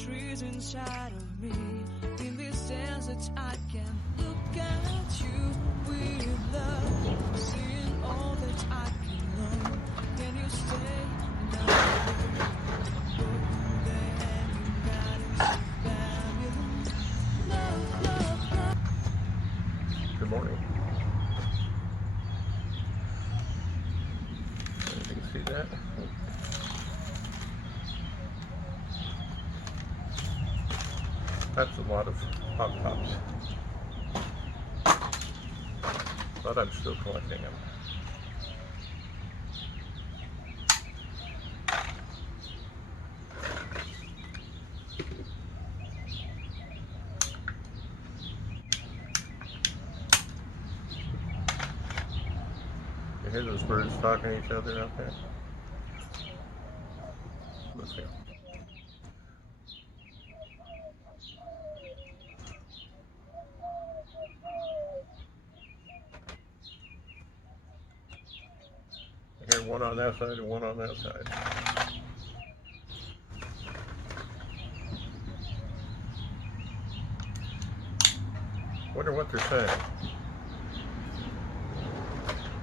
trees inside of me. In this desert I can look at you with love, seeing all that I can learn. Can you stay now? Then you guidance of Babylon. Love, love, love. Good morning. You can see that. That's a lot of hot tops, but I'm still collecting them. You hear those birds talking to each other out there? Let's see. I hear one on that side and one on that side. Wonder what they're saying.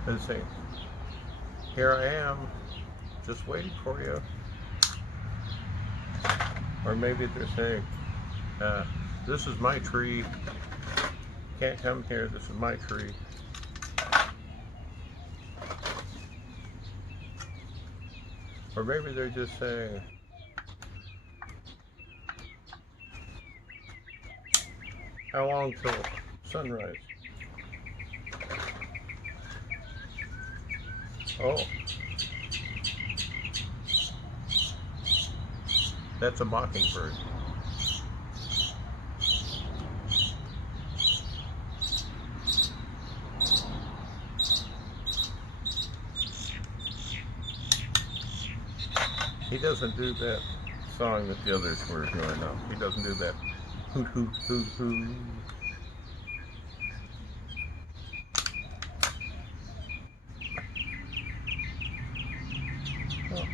Let's see. Here I am, just waiting for you. Or maybe they're saying, this is my tree. Can't come here, this is my tree. Or maybe they're just saying, how long till sunrise? Oh, that's a mockingbird. He doesn't do that song that the others were doing now. He doesn't do that hoot hoot hoot hoot. Oh.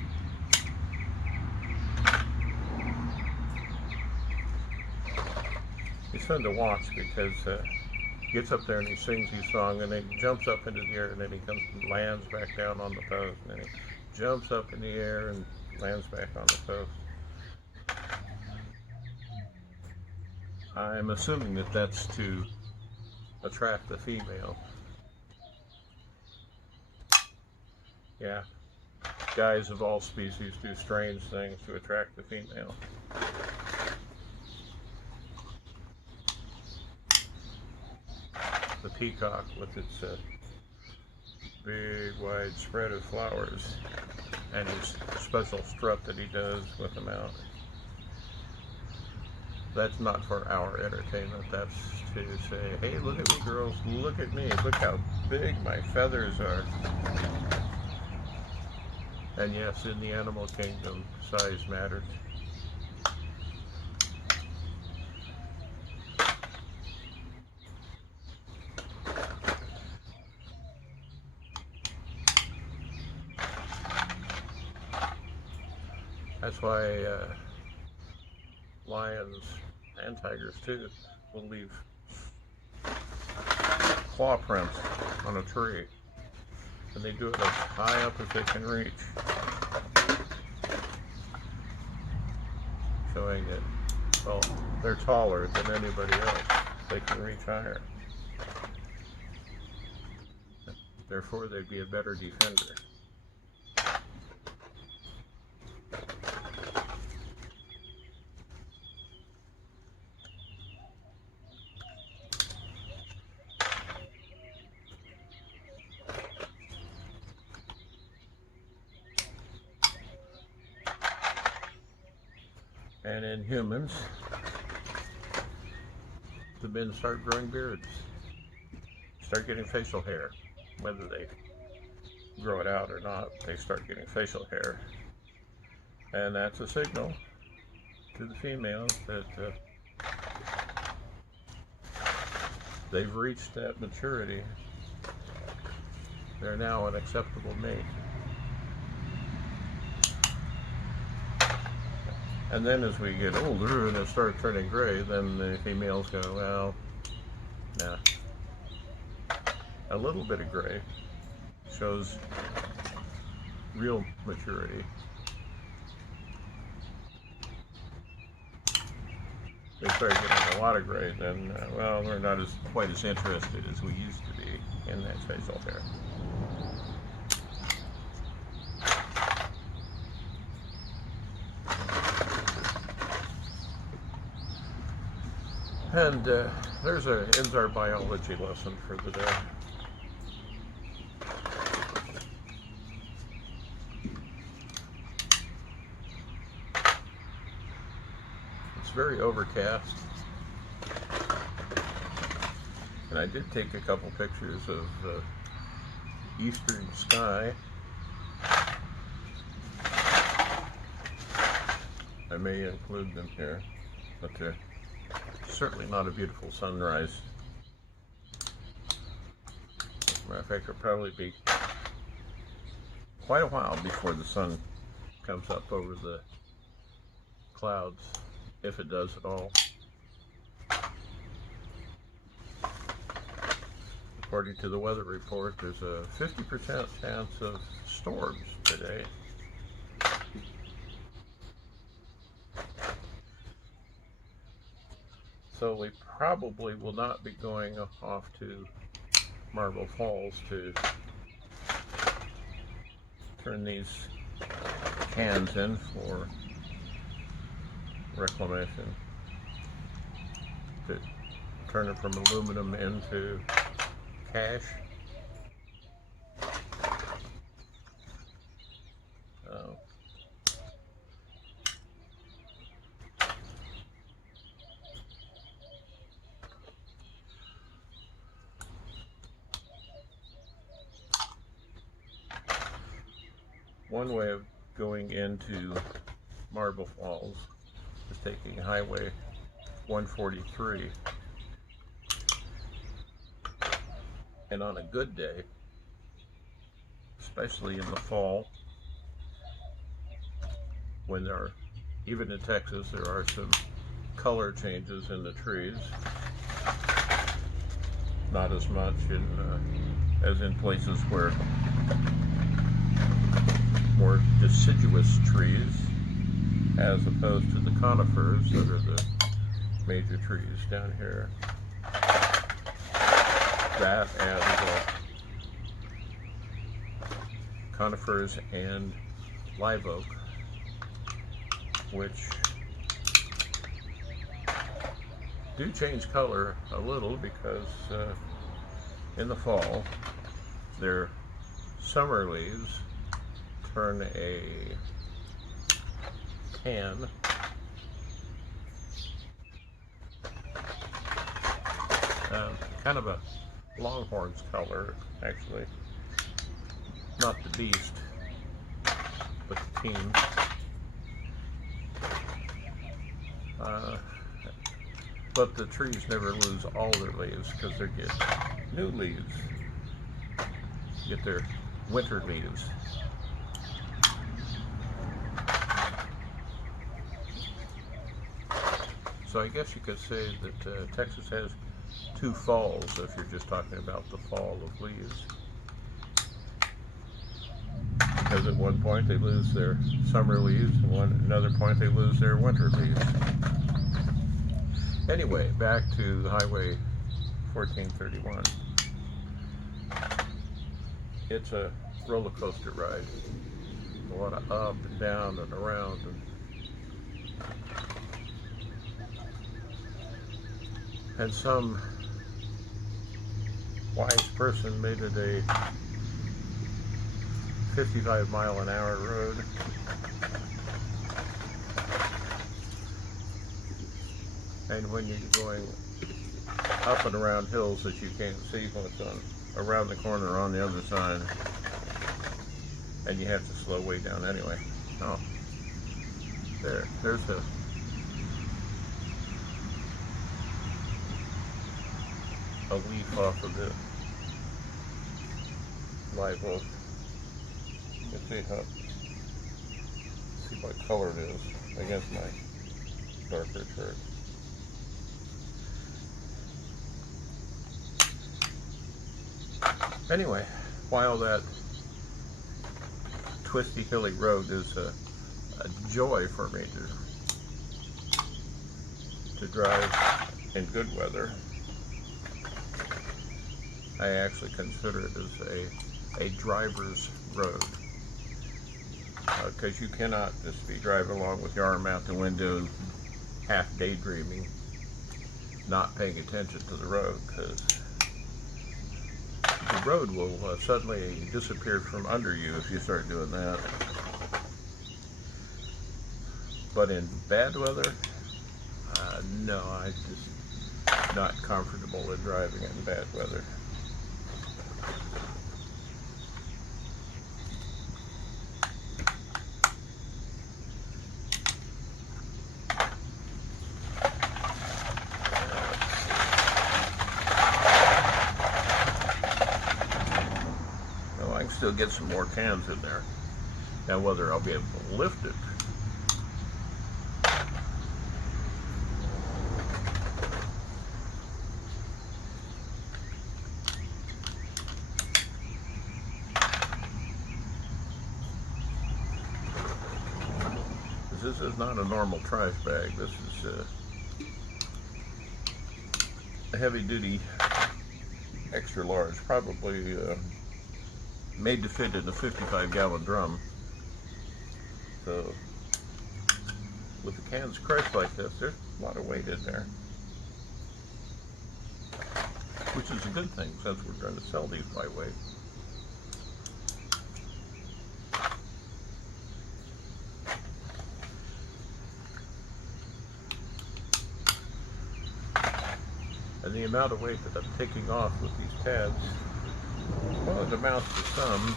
He's fun to watch because he gets up there and he sings his song and then he jumps up into the air and then he comes and lands back down on the post and then he jumps up in the air and lands back on the post. I'm assuming that that's to attract the female. Yeah, guys of all species do strange things to attract the female. The peacock with its big wide spread of flowers and his special strut that he does with them out. That's not for our entertainment, that's to say, hey, look at me girls, look at me, look how big my feathers are. And yes, in the animal kingdom, size matters. That's why lions and tigers too will leave claw prints on a tree, and they do it as high up as they can reach, showing that, well, they're taller than anybody else. They can reach higher. Therefore, they'd be a better defender. And in humans, the men start growing beards, start getting facial hair. Whether they grow it out or not, they start getting facial hair. And that's a signal to the females that they've reached that maturity. They're now an acceptable mate. And then as we get older and it starts turning gray, then the females go, well, nah. A little bit of gray shows real maturity. They start getting a lot of gray, then, well, we're not quite as interested as we used to be in that facial hair. And ends our biology lesson for the day. It's very overcast. And I did take a couple pictures of eastern sky. I may include them here, but they're certainly not a beautiful sunrise. As a matter of fact, it'll probably be quite a while before the sun comes up over the clouds, if it does at all. According to the weather report, there's a 50% chance of storms today. So we probably will not be going off to Marble Falls to turn these cans in for reclamation, to turn it from aluminum into cash. One way of going into Marble Falls is taking Highway 143, and on a good day, especially in the fall, when even in Texas, there are some color changes in the trees, not as much as in places where more deciduous trees, as opposed to the conifers that are the major trees down here. That and conifers and live oak, which do change color a little because in the fall their summer leaves turn a tan, kind of a longhorn's color, actually. Not the beast, but the team. But the trees never lose all their leaves because they get new leaves, get their winter leaves. So I guess you could say that Texas has two falls if you're just talking about the fall of leaves. Because at one point they lose their summer leaves, and another point they lose their winter leaves. Anyway, back to Highway 1431. It's a roller coaster ride. A lot of up and down and around. And some wise person made it a 55-mile-an-hour road. And when you're going up and around hills that you can't see what's around the corner on the other side, and you have to slow way down anyway. Oh, there's a leaf off of the live oak. You can see what color it is against my darker shirt. Anyway, while that twisty, hilly road is a joy for me to drive in good weather, I actually consider it as a driver's road. Because you cannot just be driving along with your arm out the window, half daydreaming, not paying attention to the road, because the road will suddenly disappear from under you if you start doing that. But in bad weather, no, I'm just not comfortable in driving in bad weather. I can still get some more cans in there. Now whether I'll be able to lift it, this is not a normal trash bag. This is a heavy duty extra large, probably made to fit in a 55-gallon drum. So with the cans crushed like this, there's a lot of weight in there, which is a good thing since we're going to sell these by weight. And the amount of weight that I'm taking off with these tabs, well, it amounts to some.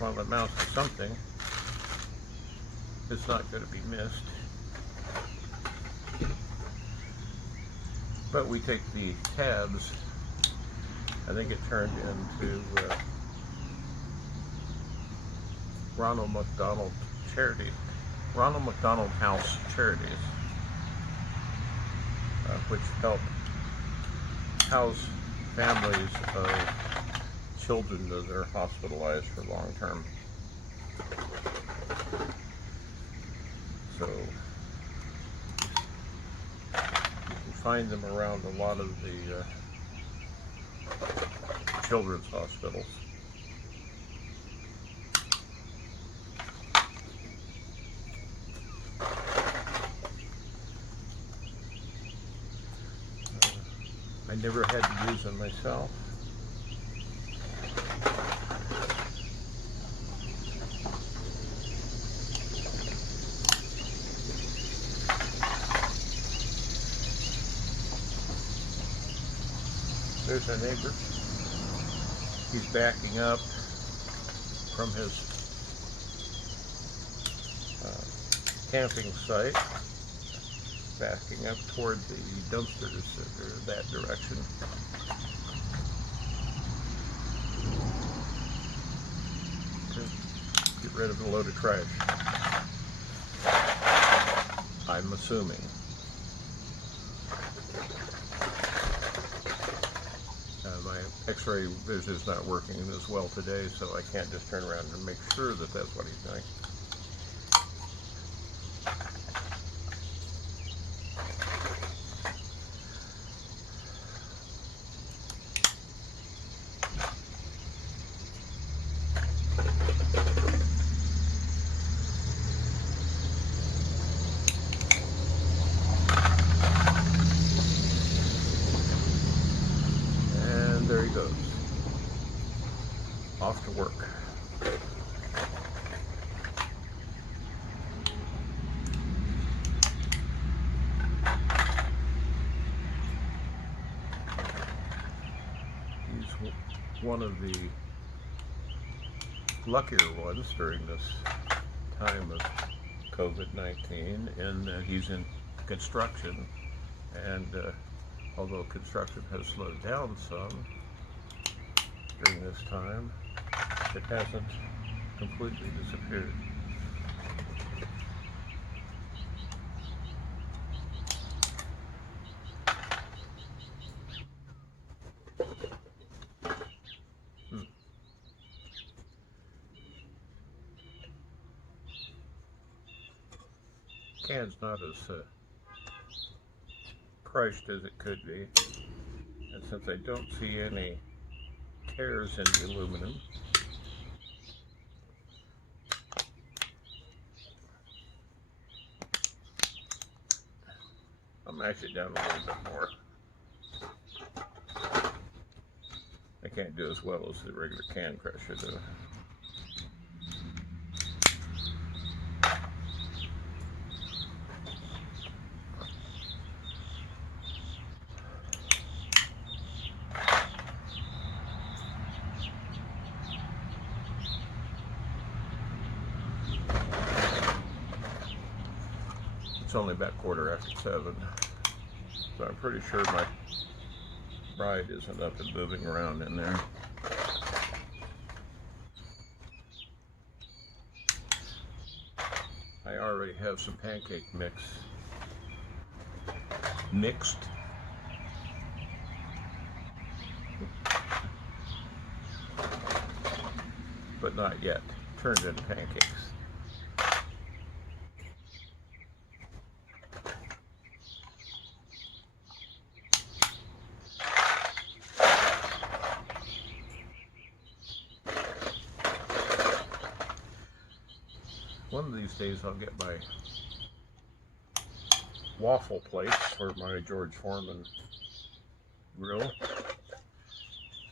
Well, it amounts to something. It's not going to be missed. But we take the tabs, I think it turned into Ronald McDonald Charities, Ronald McDonald House Charities, which help house families of children that are hospitalized for long term. So you can find them around a lot of the children's hospitals. I never had to use them myself. There's our neighbor. He's backing up from his camping site, backing up toward the dumpsters that are that direction. To get rid of a load of trash, I'm assuming. My x-ray vision is not working as well today, so I can't just turn around and make sure that that's what he's doing. There he goes, off to work. He's one of the luckier ones during this time of COVID-19 in that he's in construction, and although construction has slowed down some during this time, it hasn't completely disappeared. can's not as crushed as it could be, and since I don't see any tears in the aluminum, I'm actually down a little bit more. I can't do as well as the regular can crusher though. It's only about 7:15, so I'm pretty sure my bride isn't up and moving around in there. I already have some pancake mixed. But not yet turned into pancakes. One of these days I'll get my waffle plates for my George Foreman grill.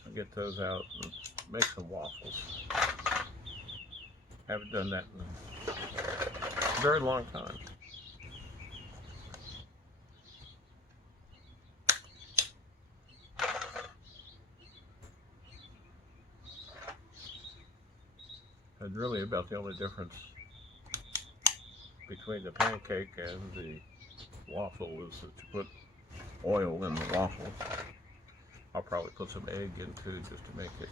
I'll get those out and make some waffles. Haven't done that in a very long time. And really about the only difference between the pancake and the waffle is that you put oil in the waffle. I'll probably put some egg in too, just to make it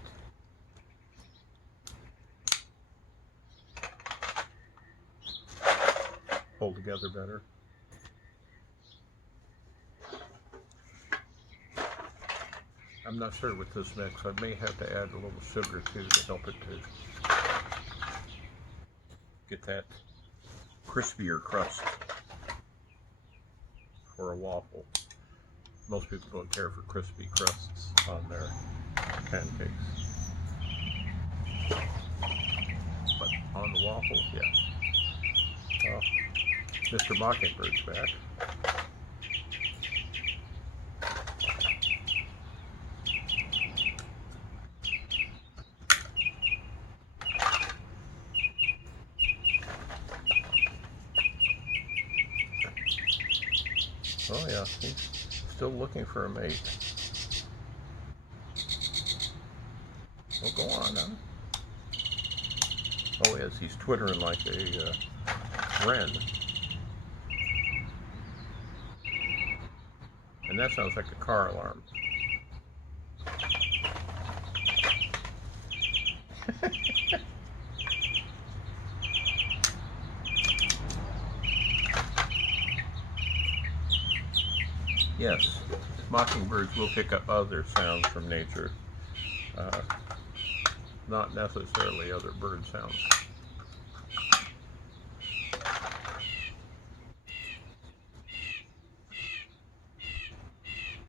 hold together better. I'm not sure with this mix. I may have to add a little sugar too to help it to get that crispier crust for a waffle. Most people don't care for crispy crusts on their pancakes, but on the waffle, yeah. Well, Mr. Mockingbird's back. Oh yeah, he's still looking for a mate. Well, go on, huh? Oh yes, he's twittering like a wren. And that sounds like a car alarm. Yes, mockingbirds will pick up other sounds from nature, not necessarily other bird sounds.